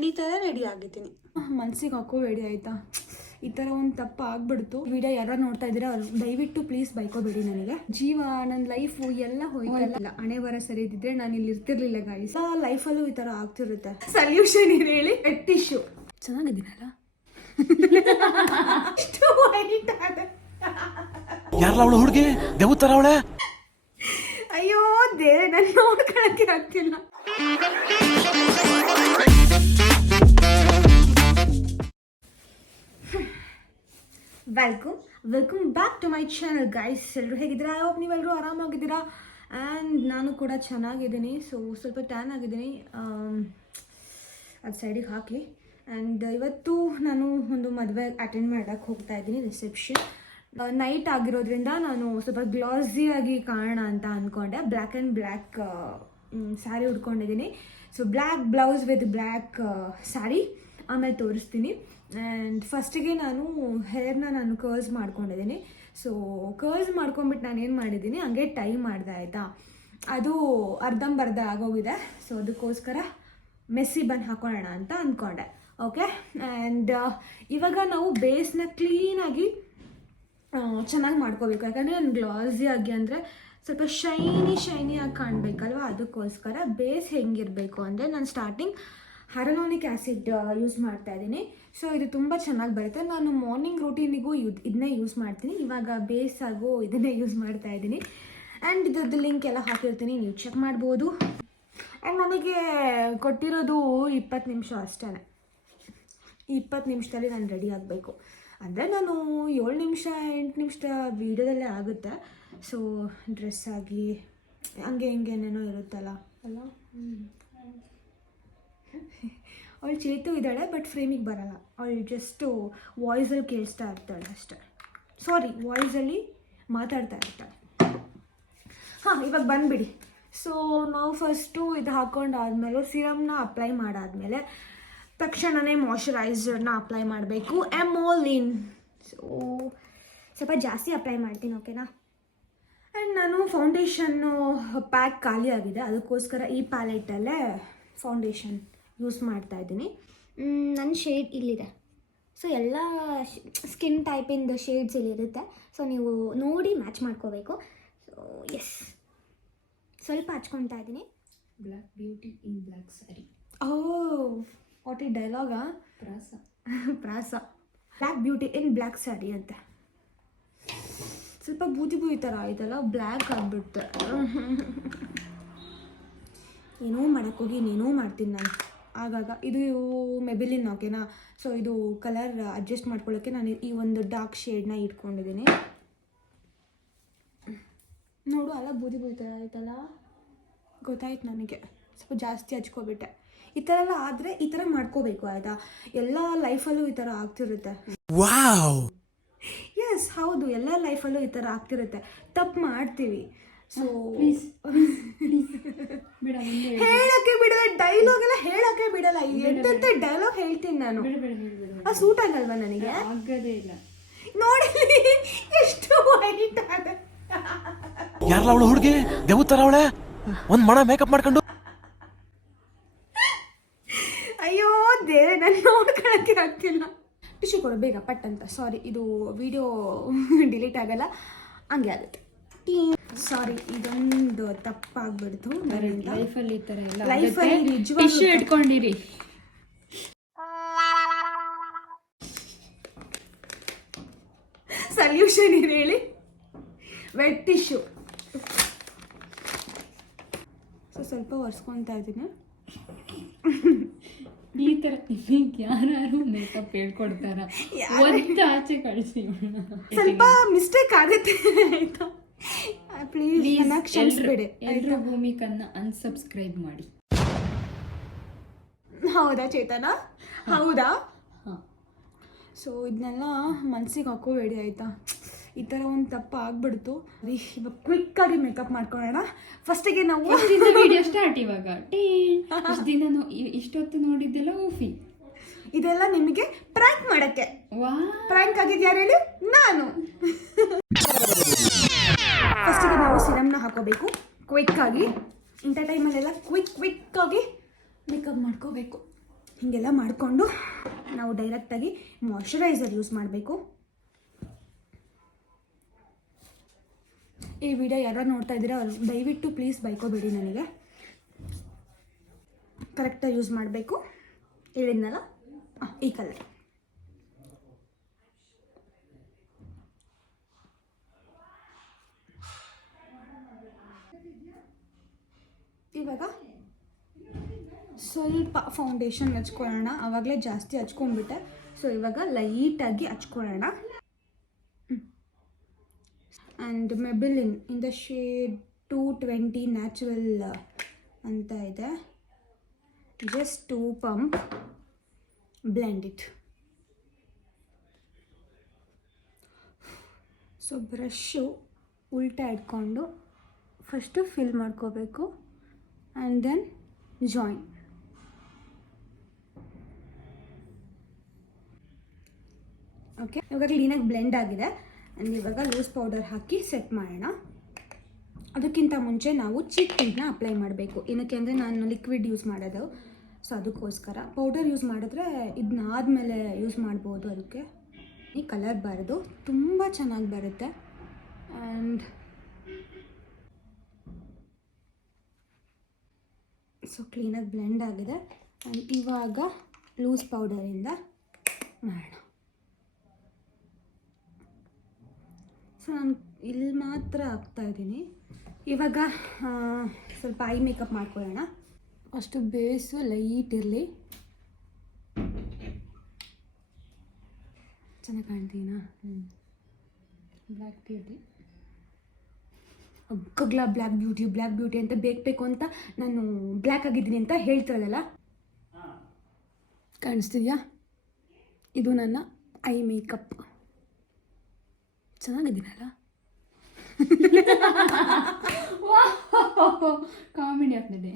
ನಾನು ಈ ಥರ ರೆಡಿ ಆಗಿದ್ದೀನಿ. ಮನ್ಸಿಗೆ ಹಾಕೋಬೇಡಿ ಆಯಿತಾ, ಈ ಥರ ಒಂದು ತಪ್ಪು ಆಗ್ಬಿಡ್ತು. ವಿಡಿಯೋ ಯಾರು ನೋಡ್ತಾ ಇದ್ದೀರಾ ಅವ್ರು ದಯವಿಟ್ಟು ಪ್ಲೀಸ್ ಬೈಕೋಬೇಡಿ. ನನಗೆ ಜೀವ, ನನ್ನ ಲೈಫು ಎಲ್ಲ ಹೋಯ್ತಲ್ಲ. ಹಣೆ ಬರ ಸರಿ ಇದ್ದಿದ್ರೆ ನಾನು ಇಲ್ಲಿ ಇರ್ತಿರ್ಲಿಲ್ಲ ಗಾಯ್ಸ್. ಲೈಫಲ್ಲೂ ಈ ಥರ ಆಗ್ತಿರುತ್ತೆ. ಸೊಲ್ಯೂಷನ್ ಏನು ಹೇಳಿ? Wet tissue. ಚೆನ್ನಾಗಿದ್ದೀನಲ್ಲ? ಯಾರಲ್ಲ ಹುಡುಗಿ ದೇವತರ ಅವಳೆ? ಅಯ್ಯೋ ದೇವ್ರೆ, ನಾನು ನೋಡ್ಕೊಳಕ್ಕೆ ಆಗ್ತಿಲ್ಲ. Welcome back to my channel guys. ಎಲ್ಲರೂ ಹೇಗಿದ್ದೀರಾ? ಐ ಹೋಪ್ ನೀವೆಲ್ಲರೂ ಆರಾಮಾಗಿದ್ದೀರಾ. ಆ್ಯಂಡ್ ನಾನು ಕೂಡ ಚೆನ್ನಾಗಿದ್ದೀನಿ. ಸೊ ಸ್ವಲ್ಪ ಟ್ಯಾನ್ ಆಗಿದ್ದೀನಿ, ಅದು ಸೈಡಿಗೆ ಹಾಕಿ. ಆ್ಯಂಡ್ ಇವತ್ತು ನಾನು ಒಂದು ಮದುವೆ ಅಟೆಂಡ್ ಮಾಡೋಕ್ಕೆ ಹೋಗ್ತಾ ಇದ್ದೀನಿ, ರಿಸೆಪ್ಷನ್. ನೈಟ್ ಆಗಿರೋದ್ರಿಂದ ನಾನು ಸ್ವಲ್ಪ ಗ್ಲಾಸಿಯಾಗಿ ಕಾಣೋಣ ಅಂತ ಅಂದ್ಕೊಂಡೆ. ಬ್ಲ್ಯಾಕ್ ಆ್ಯಂಡ್ ಬ್ಲ್ಯಾಕ್ ಸ್ಯಾರಿ ಉಟ್ಕೊಂಡಿದ್ದೀನಿ. So black blouse with black saree ಆಮೇಲೆ ತೋರಿಸ್ತೀನಿ. ಆ್ಯಂಡ್ ಫಸ್ಟಿಗೆ ನಾನು ಹೇರ್ನ ಕರ್ಲ್ಸ್ ಮಾಡ್ಕೊಂಡಿದ್ದೀನಿ. ಸೊ ಕರ್ಲ್ಸ್ ಮಾಡ್ಕೊಂಬಿಟ್ಟು ನಾನು ಏನು ಮಾಡಿದ್ದೀನಿ, ಹಂಗೆ ಟೈ ಮಾಡಿದೆ ಆಯಿತಾ. ಅದು ಅರ್ಧಂಬರ್ಧ ಆಗೋಗಿದೆ. ಸೊ ಅದಕ್ಕೋಸ್ಕರ ಮೆಸ್ಸಿ ಬನ್ ಹಾಕೊಳ್ಳೋಣ ಅಂತ ಅಂದ್ಕೊಂಡೆ. ಓಕೆ, ಆ್ಯಂಡ್ ಇವಾಗ ನಾವು ಬೇಸ್ನ ಕ್ಲೀನಾಗಿ ಚೆನ್ನಾಗಿ ಮಾಡ್ಕೋಬೇಕು. ಯಾಕಂದರೆ ನಾನು ಗ್ಲಾಸಿಯಾಗಿ ಅಂದರೆ ಸ್ವಲ್ಪ ಶೈನಿಯಾಗಿ ಕಾಣಬೇಕಲ್ವ. ಅದಕ್ಕೋಸ್ಕರ ಬೇಸ್ ಹೆಂಗಿರಬೇಕು ಅಂದರೆ ನಾನು ಸ್ಟಾರ್ಟಿಂಗ್ ಹ್ಯಾಲುರಾನಿಕ್ ಆ್ಯಸಿಡ್ ಯೂಸ್ ಮಾಡ್ತಾ ಇದ್ದೀನಿ. ಸೊ ಇದು ತುಂಬ ಚೆನ್ನಾಗಿ ಬರುತ್ತೆ. ನಾನು ಮಾರ್ನಿಂಗ್ ರೂಟೀನಿಗೂ ಇದನ್ನೇ ಯೂಸ್ ಮಾಡ್ತೀನಿ. ಇವಾಗ ಬೇಸಾಗೂ ಇದನ್ನೇ ಯೂಸ್ ಮಾಡ್ತಾ ಇದ್ದೀನಿ. ಆ್ಯಂಡ್ ಇದ್ರದ್ದು ಲಿಂಕ್ ಎಲ್ಲ ಹಾಕಿರ್ತೀನಿ, ನೀವು ಚೆಕ್ ಮಾಡ್ಬೋದು. ಆ್ಯಂಡ್ ನನಗೆ ಕೊಟ್ಟಿರೋದು 20 ನಿಮಿಷ ಅಷ್ಟೇ. ಈ 20 ನಿಮಿಷದಲ್ಲಿ ನಾನು ರೆಡಿ ಆಗಬೇಕು. ಅಂದರೆ ನಾನು 7 ನಿಮಿಷ 8 ನಿಮಿಷದ ವೀಡಿಯೋದಲ್ಲೇ ಆಗುತ್ತೆ. ಸೊ ಡ್ರೆಸ್ ಆಗಿ ಹಂಗೆ ಏನೇನೋ ಇರುತ್ತಲ್ಲ ಅಲ್ಲ. ಅವಳು ಚೇತು ಇದ್ದಾಳೆ, ಬಟ್ ಫ್ರೇಮಿಗೆ ಬರೋಲ್ಲ. ಅವಳು ಜಸ್ಟು ವಾಯ್ಸಲ್ಲಿ ಕೇಳಿಸ್ತಾ ಇರ್ತಾಳೆ ಅಷ್ಟೆ. ಸಾರಿ, ವಾಯ್ಸಲ್ಲಿ ಮಾತಾಡ್ತಾ ಇರ್ತಾಳೆ. ಹಾಂ, ಇವಾಗ ಬಂದುಬಿಡಿ. ಸೊ ನಾವು ಫಸ್ಟು ಇದು ಹಾಕ್ಕೊಂಡಾದ್ಮೇಲೆ ಸಿರಮ್ನ ಅಪ್ಲೈ ಮಾಡಾದ್ಮೇಲೆ ತಕ್ಷಣವೇ ಮಾಯ್ಶ್ಚರೈಸರ್ನ ಅಪ್ಲೈ ಮಾಡಬೇಕು. ಎಮೋಲಿನ್. ಸೊ ಸ್ವಲ್ಪ ಜಾಸ್ತಿ ಅಪ್ಲೈ ಮಾಡ್ತೀನಿ, ಓಕೆನಾ. ಆ್ಯಂಡ್ ನಾನು ಫೌಂಡೇಶನ್ನು ಪ್ಯಾಕ್ ಖಾಲಿ ಆಗಿದೆ, ಅದಕ್ಕೋಸ್ಕರ ಈ ಪ್ಯಾಲೆಟಲ್ಲೇ ಫೌಂಡೇಶನ್ ಯೂಸ್ ಮಾಡ್ತಾ ಇದ್ದೀನಿ. ನನ್ನ ಶೇಡ್ ಇಲ್ಲಿದೆ. ಸೊ ಎಲ್ಲ ಸ್ಕಿನ್ ಟೈಪಿಂದ ಶೇಡ್ಸ್ ಇಲ್ಲಿರುತ್ತೆ. ಸೊ ನೀವು ನೋಡಿ ಮ್ಯಾಚ್ ಮಾಡ್ಕೋಬೇಕು. ಸೊ ಎಸ್, ಸ್ವಲ್ಪ ಹಚ್ಕೊತಾ ಇದ್ದೀನಿ. Black beauty in black saree. What ಈ ಡೈಲಾಗಾ? ಪ್ರಾಸ. Black beauty in black saree ಅಂತ. ಸ್ವಲ್ಪ ಬೂದಿ ಥರ ಆಯ್ತಲ್ಲ, ಬ್ಲ್ಯಾಕ್ ಆಗಿಬಿಡುತ್ತೆ. ಏನೋ ಮಾಡೋಕ್ಕೋಗಿ ಇನ್ನೇನೋ ಮಾಡ್ತೀನಿ ನಾನು ಆಗಾಗ. ಇದು ಮೆಬಿಲಿನ್, ಓಕೆನಾ. ಸೊ ಇದು ಕಲರ್ ಅಡ್ಜಸ್ಟ್ ಮಾಡ್ಕೊಳ್ಳೋಕ್ಕೆ ನಾನು ಈ ಒಂದು ಡಾರ್ಕ್ ಶೇಡ್ನ ಇಟ್ಕೊಂಡಿದ್ದೀನಿ. ನೋಡು, ಅಲ್ಲ ಬೂದಿ ಥರ ಆಯ್ತಲ್ಲ, ಗೊತ್ತಾಯ್ತು ನನಗೆ. ಸ್ವಲ್ಪ ಜಾಸ್ತಿ ಹಚ್ಕೊಬಿಟ್ಟೆ. ಈ ಥರ ಎಲ್ಲ ಆದರೆ ಈ ಥರ ಮಾಡ್ಕೋಬೇಕು ಆಯಿತಾ. ಎಲ್ಲ ಲೈಫಲ್ಲೂ ಈ ಥರ ಆಗ್ತಿರುತ್ತೆ. ಎಸ್, ಹೌದು, ಎಲ್ಲ ಲೈಫಲ್ಲೂ ಈ ಥರ ಆಗ್ತಿರುತ್ತೆ. ತಪ್ಪು ಮಾಡ್ತೀವಿ. ಸೊ ಹೇಳಕ್ಕೆ ಬಿಡಲ್ಲ, ಡೈಲಾಗ್ ಎಲ್ಲ ಹೇಳಕ್ಕೆ ಬಿಡಲ್ಲ. ಎಂತೆಂಥ ಡೈಲಾಗ್ ಹೇಳ್ತೀನಿ ನಾನು. ಆ ಸೂಟ್ ಆಗಲ್ವಾ ನನಗೆ? ಆಗೋದೇ ಇಲ್ಲ. ನೋಡಿ ಎಷ್ಟು ವೈಟ್ ಆದ. ಯಾರಲ್ಲ ಅವಳು ಹುಡುಗಿ ದೇವತರ ಅವಳೆ? ಒಂದು ಮಣ ಮೇಕಪ್ ಮಾಡ್ಕೊಂಡು. ಅಯ್ಯೋ ದೇವ್ರೆ, ನಾನು ನೋಡ್ಕೊಳಕ್ಕೆ ಆಗ್ತಿಲ್ಲ. ಟಿಶ್ಯೂ ಕೊಡು ಬೇಗ ಪಟ್ ಅಂತ. ಸಾರಿ, ಇದು ವಿಡಿಯೋ ಡಿಲೀಟ್ ಆಗಲ್ಲ, ಹಂಗೆ ಆಗುತ್ತೆ. ಸಾರಿ, ಇದೊಂದು ತಪ್ಪಾಗ್ಬಿಡ್ತು. ಲೈಫಲ್ಲಿ ಈ ಥರ ಎಲ್ಲ ಲೈಫಲ್ಲಿ ನಿಜವಾಗ್ಲೂ ಟಿಶ್ಯೂ ಇಟ್ಕೊಂಡಿರಿ. ಸೊಲ್ಯೂಷನ್ ಏನು ಹೇಳಿ? Wet tissue. ಸೊ ಸ್ವಲ್ಪ ಒರೆಸ್ಕೊತಾ ಇದ್ದೀನಿ. ಈ ಥರ ಯಾರು ಮೇಕಪ್ ಹೇಳ್ಕೊಡ್ತಾರ? ಒಂದು ಆಚೆ ಕಳಿಸಿ. ಸ್ವಲ್ಪ ಮಿಸ್ಟೇಕ್ ಆಗುತ್ತೆ ಆಯ್ತಾ, ಪ್ಲೀಸ್ ಕ್ಷಮಿಸ್ಬೇಡಿ. ಎಲ್ಲರೂ ಭೂಮಿಕನ್ನ ಅನ್ಸಬ್ಸ್ಕ್ರೈಬ್ ಮಾಡಿ. ಹೌದಾ ಚೇತನ? ಹೌದಾ? ಹಾಂ. ಸೊ ಇದನ್ನೆಲ್ಲ ಮನ್ಸಿಗೆ ಹಾಕೋಬೇಡಿ ಆಯಿತಾ. ಈ ಥರ ಒಂದು ತಪ್ಪು ಆಗ್ಬಿಡ್ತು. ಇವಾಗ ಕ್ವಿಕ್ಕಾಗಿ ಮೇಕಪ್ ಮಾಡ್ಕೊಳ್ಳೋಣ. ಫಸ್ಟಿಗೆ ನಾವು ವಿಡಿಯೋ ಸ್ಟಾರ್ಟ್. ಇವಾಗ ಇಷ್ಟು ದಿನ ಇಷ್ಟೊತ್ತು ನೋಡಿದ್ದೆಲ್ಲ ಊಫಿ. ಇದೆಲ್ಲ ನಿಮಗೆ ಪ್ರ್ಯಾಂಕ್ ಮಾಡೋಕ್ಕೆ. ಪ್ರ್ಯಾಂಕ್ ಆಗಿದ್ಯಾರು ಹೇಳಿ? ನಾನು. ಫಸ್ಟಿಗೆ ನಾವು ಸಿರಮ್ನ ಹಾಕೋಬೇಕು ಕ್ವಿಕ್ಕಾಗಿ. ಇಂಥ ಟೈಮಲ್ಲೆಲ್ಲ ಕ್ವಿಕ್ಕಾಗಿ ಮೇಕಪ್ ಮಾಡ್ಕೋಬೇಕು. ಹೀಗೆಲ್ಲ ಮಾಡಿಕೊಂಡು ನಾವು ಡೈರೆಕ್ಟಾಗಿ ಮಾಯ್ಶ್ಚರೈಸರ್ ಯೂಸ್ ಮಾಡಬೇಕು. ಈ ವಿಡಿಯೋ ಯಾರು ನೋಡ್ತಾ ಇದ್ದೀರಾ ದಯವಿಟ್ಟು ಪ್ಲೀಸ್ ಬೈಕೋಬೇಡಿ, ನನಗೆ ಕರೆಕ್ಟಾಗಿ ಯೂಸ್ ಮಾಡಬೇಕು. ಹೇಳಿದ್ನಲ್ಲ, ಈ ಕಲರ್. ಇವಾಗ ಸ್ವಲ್ಪ ಫೌಂಡೇಶನ್ ಹಚ್ಕೊಳ್ಳೋಣ. ಆವಾಗಲೇ ಜಾಸ್ತಿ ಹಚ್ಕೊಂಡ್ಬಿಟ್ಟೆ, ಸೊ ಇವಾಗ ಲೈಟಾಗಿ ಹಚ್ಕೊಳ್ಳೋಣ. And Maybelline in the shade 220 natural ಅಂತ ಇದೆ. Just 2 pump blend it. So brush ಉಲ್ಟಾ ಇಟ್ಕೊಂಡು ಫಸ್ಟು ಫಿಲ್ ಮಾಡ್ಕೋಬೇಕು ಆ್ಯಂಡ್ ದೆನ್ ಜಾಯಿನ್. ಓಕೆ, ಇವಾಗ ಕ್ಲೀನಾಗಿ ಬ್ಲೆಂಡ್ ಆಗಿದೆ. ಆ್ಯಂಡ್ ಇವಾಗ ಲೂಸ್ ಪೌಡರ್ ಹಾಕಿ ಸೆಟ್ ಮಾಡೋಣ. ಅದಕ್ಕಿಂತ ಮುಂಚೆ ನಾವು ಚೀಕ್ ಟಿಂಟ್ನ ಅಪ್ಲೈ ಮಾಡಬೇಕು. ಏನಕ್ಕೆ ಅಂದರೆ ನಾನು ಲಿಕ್ವಿಡ್ ಯೂಸ್ ಮಾಡೋದು, ಸೊ ಅದಕ್ಕೋಸ್ಕರ. ಪೌಡರ್ ಯೂಸ್ ಮಾಡಿದ್ರೆ ಇದನ್ನಾದಮೇಲೆ ಯೂಸ್ ಮಾಡ್ಬೋದು. ಅದಕ್ಕೆ ಈ ಕಲರ್ ಬರೋದು ತುಂಬ ಚೆನ್ನಾಗಿ ಬರುತ್ತೆ. ಆ್ಯಂಡ್ ಸೊ ಕ್ಲೀನಾಗಿ ಬ್ಲೆಂಡ್ ಆಗಿದೆ. ಆ್ಯಂಡ್ ಇವಾಗ ಲೂಸ್ ಪೌಡರಿಂದ ಮಾಡೋಣ. ಸೊ ನಾನು ಇಲ್ಲಿ ಮಾತ್ರ ಹಾಕ್ತಾಯಿದ್ದೀನಿ. ಇವಾಗ ಸ್ವಲ್ಪ ಐ ಮೇಕಪ್ ಮಾಡ್ಕೊಳ್ಳೋಣ. ಅಷ್ಟು ಬೇಸು ಲೈಟ್ ಇರಲಿ. ಚೆನ್ನಾಗಿ ಕಾಣ್ತೀನಾ? ಬ್ಲ್ಯಾಕ್ ಬ್ಯೂಟಿ ಅಗ್ಗಗ್ಲ ಬ್ಲ್ಯಾಕ್ ಬ್ಯೂಟಿ ಅಂತ ಬೇಕು ಅಂತ ನಾನು ಬ್ಲ್ಯಾಕ್ ಆಗಿದ್ದೀನಿ ಅಂತ ಹೇಳ್ತಿರೋದಲ್ಲ, ಕಾಣಿಸ್ತಿದ್ಯಾ? ಇದು ನನ್ನ ಐ ಮೇಕಪ್. ಚೆನ್ನಾಗಿದ್ದೀನಲ್ಲ? Comedy of the day.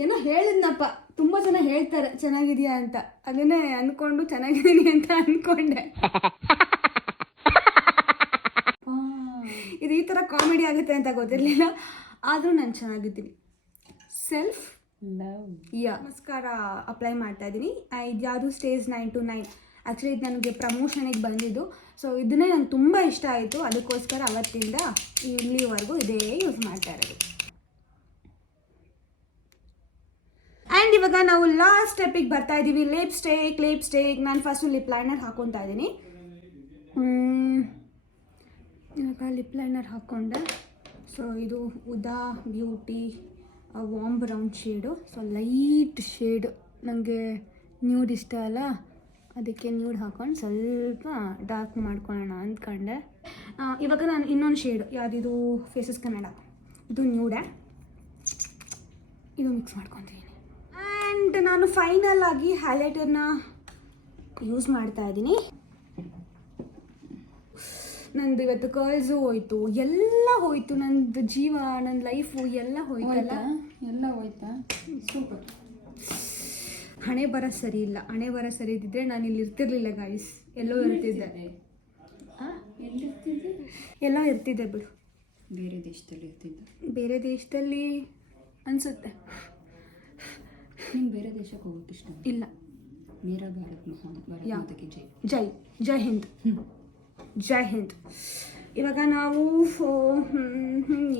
ಏನೋ ಹೇಳಿದ್ನಪ್ಪ, ತುಂಬ ಜನ ಹೇಳ್ತಾರೆ ಚೆನ್ನಾಗಿದೆಯಾ ಅಂತ, ಅದನ್ನೇ ಅಂದ್ಕೊಂಡು ಚೆನ್ನಾಗಿದ್ದೀನಿ ಅಂತ ಅಂದ್ಕೊಂಡೆ. ಇದು ಈ ಥರ ಕಾಮಿಡಿ ಆಗುತ್ತೆ ಅಂತ ಗೊತ್ತಿರಲಿಲ್ಲ, ಆದರೂ ನಾನು ಚೆನ್ನಾಗಿದ್ದೀನಿ. Self love. ನಮಸ್ಕಾರ ಅಪ್ಲೈ ಮಾಡ್ತಾ ಇದ್ದೀನಿ. ಇದು ಯಾವುದು ಸ್ಟೇಜ್ 9 to 9. ಆ್ಯಕ್ಚುಲಿ ಇದು ನನಗೆ ಪ್ರಮೋಷನಿಗೆ ಬಂದಿದ್ದು. ಸೊ ಇದನ್ನೇ ನಂಗೆ ತುಂಬ ಇಷ್ಟ ಆಯಿತು, ಅದಕ್ಕೋಸ್ಕರ ಅವತ್ತಿಂದ ಇಲ್ಲಿವರೆಗೂ ಇದೇ ಯೂಸ್ ಮಾಡ್ತಾ ಇರೋದು. ಆ್ಯಂಡ್ ಇವಾಗ ನಾವು ಲಾಸ್ಟ್ ಸ್ಟೆಪ್ಪಿಗೆ ಬರ್ತಾ ಇದ್ದೀವಿ. ಲಿಪ್ಸ್ಟಿಕ್. ನಾನು ಫಸ್ಟು ಲಿಪ್ ಲೈನರ್ ಹಾಕ್ಕೊತಾ ಇದ್ದೀನಿ. ಇವಾಗ ಲಿಪ್ ಲೈನರ್ ಹಾಕ್ಕೊಂಡೆ. ಸೊ ಇದು ಉದಾ beauty warm brown shade. So light shade, ನನಗೆ ನ್ಯೂಡ್ ಇಷ್ಟ ಅಲ್ಲ, ಅದಕ್ಕೆ ನ್ಯೂಡ್ ಹಾಕೊಂಡು ಸ್ವಲ್ಪ ಡಾರ್ಕ್ ಮಾಡ್ಕೊಳ್ಳೋಣ ಅಂದ್ಕೊಂಡೆ. ಇವಾಗ ನಾನು ಇನ್ನೊಂದು ಶೇಡು, ಯಾವುದಿದು ಫೇಸಸ್ ಕನ್ನಡ, ಇದು ನ್ಯೂಡೆ, ಇದು ಮಿಕ್ಸ್ ಮಾಡ್ಕೊತೀನಿ. ಆ್ಯಂಡ್ ನಾನು ಫೈನಲ್ ಆಗಿ ಹೈಲೈಟರ್ನ ಯೂಸ್ ಮಾಡ್ತಾ ಇದ್ದೀನಿ. ನಂದು ಇವತ್ತು ಕರ್ಲ್ಸು ಹೋಯ್ತು, ಎಲ್ಲ ಹೋಯ್ತು, ನಂದು ಜೀವ, ನನ್ನ ಲೈಫು ಎಲ್ಲ ಹೋಯ್ತಲ್ಲ. ಎಲ್ಲ ಹೋಯ್ತಾ? ಸೂಪರ್. ಹಣೆ ಬರ ಸರಿ ಇಲ್ಲ. ಹಣೆ ಬರ ಸರಿ ಇದ್ದಿದ್ರೆ ನಾನು ಇಲ್ಲಿ ಇರ್ತಿರ್ಲಿಲ್ಲ ಗಾಯ್ಸ್, ಎಲ್ಲೋ ಇರ್ತಿದ್ದೆ. ಎಲ್ಲೋ ಇರ್ತಿದ್ದೆ ಬಿಡು. ಬೇರೆ ದೇಶದಲ್ಲಿ ಇರ್ತಿದ್ದೆ. ಬೇರೆ ದೇಶದಲ್ಲಿ ಅನಿಸುತ್ತೆ. ನಿಮ್ಗೆ ಬೇರೆ ದೇಶಕ್ಕೆ ಹೋಗೋಕ್ಕೆ ಇಷ್ಟ ಇಲ್ಲ. ಮೇರಾ ಭಾರತ್ ಮಾತಾಕ್ಕೆ ಜೈ. ಜೈ ಜೈ ಹಿಂದ್. ಜೈ ಹಿಂದ್. ಇವಾಗ ನಾವು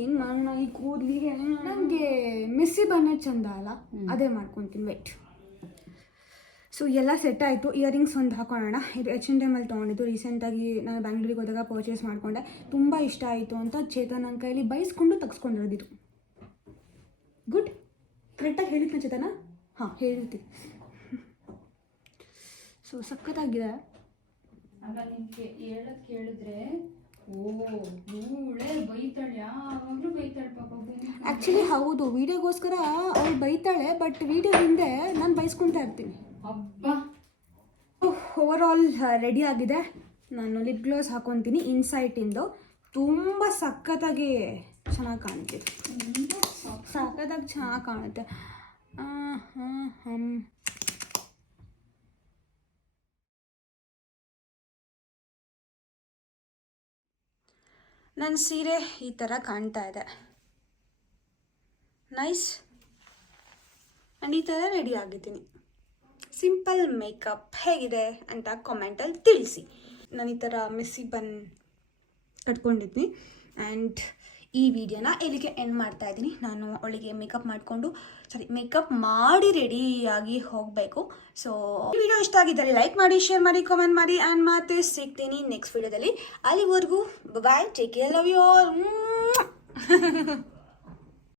ಏನು ಮಾಡೋಣ, ಈ ಕೂದಲಿಗೆ ನನಗೆ ಮೆಸ್ಸಿ ಬಣ್ಣ ಚಂದ ಅಲ್ಲ, ಅದೇ ಮಾಡ್ಕೊತೀನಿ. ವೆಯ್ಟ್. ಸೊ ಎಲ್ಲ ಸೆಟ್ ಆಯಿತು. ಇಯರಿಂಗ್ಸ್ ಒಂದು ಹಾಕೊಳ್ಳೋಣ. ಇದು H&M ಅಲ್ಲಿ ತೊಗೊಂಡಿದ್ದು, ರೀಸೆಂಟಾಗಿ ನಾನು ಬ್ಯಾಂಗ್ಳೂರಿಗೆ ಹೋದಾಗ ಪರ್ಚೇಸ್ ಮಾಡಿಕೊಂಡೆ. ತುಂಬ ಇಷ್ಟ ಆಯಿತು ಅಂತ ಚೇತನ್ ನನ್ನ ಕೈಲಿ ಬೈಸ್ಕೊಂಡು ತೆಗೆಸ್ಕೊಂಡಿರೋದಿದು. ಗುಡ್. ಕರೆಕ್ಟಾಗಿ ಹೇಳಿದ್ನ ಚೇತನ? ಹಾಂ, ಹೇಳಿರ್ತೀನಿ. ಸೊ ಸಖತ್ತಾಗಿದೆ. ಅಲ್ಲ, ನಿಮಗೆ ಹೇಳೋದು ಕೇಳಿದ್ರೆ ಇವಳೇ ಬೈತಾಳೆ, ಯಾವಾಗಲೂ ಬೈತಾಳೆ ಪಾಪ. ಆ್ಯಕ್ಚುಲಿ ಹೌದು, ವೀಡಿಯೋಗೋಸ್ಕರ ಅವಳು ಬೈತಾಳೆ, ಬಟ್ ವೀಡಿಯೋ ಹಿಂದೆ ನಾನು ಬೈಸ್ಕೊತಾ ಇರ್ತೀನಿ. ಅಬ್ಬಾ. ಓವರ್ ಆಲ್ ರೆಡಿ ಆಗಿದೆ. ನಾನು ಲಿಪ್ ಗ್ಲೋಸ್ ಹಾಕೊತೀನಿ ಇನ್ಸೈಟಿಂದು. ತುಂಬ ಸಖತ್ತಾಗಿ ಚೆನ್ನಾಗಿ ಕಾಣ್ತಿದೆ. ಸಖತ್ತಾಗಿ ಚೆನ್ನಾಗಿ ಕಾಣುತ್ತೆ. ನನ್ನ ಸೀರೆ ಈ ಥರ ಕಾಣ್ತಾ ಇದೆ. ನೈಸ್. ಆ್ಯಂಡ್ ಈ ಥರ ರೆಡಿ ಆಗಿದ್ದೀನಿ. ಸಿಂಪಲ್ ಮೇಕಪ್ ಹೇಗಿದೆ ಅಂತ ಕಾಮೆಂಟಲ್ಲಿ ತಿಳಿಸಿ. ನಾನು ಈ ಥರ ಮೆಸ್ಸಿ ಬನ್ ಕಟ್ಕೊಂಡಿದ್ವಿ. ಆ್ಯಂಡ್ ಈ ವಿಡಿಯೋನ ಇಲ್ಲಿಗೆ ಎಂಡ್ ಮಾಡ್ತಾ ಇದ್ದೀನಿ. ನಾನು ಅವಳಿಗೆ ಮೇಕಪ್ ಮಾಡಿ ರೆಡಿಯಾಗಿ ಹೋಗಬೇಕು. ಸೊ ಈ ವಿಡಿಯೋ ಇಷ್ಟ ಆಗಿದ್ದಲ್ಲಿ ಲೈಕ್ ಮಾಡಿ, ಶೇರ್ ಮಾಡಿ, ಕಾಮೆಂಟ್ ಮಾಡಿ. ಆ್ಯಂಡ್ ಮತ್ತೆ ಸಿಗ್ತೀನಿ ನೆಕ್ಸ್ಟ್ ವಿಡಿಯೋದಲ್ಲಿ. ಅಲ್ಲಿವರೆಗೂ bye, take care, love you all.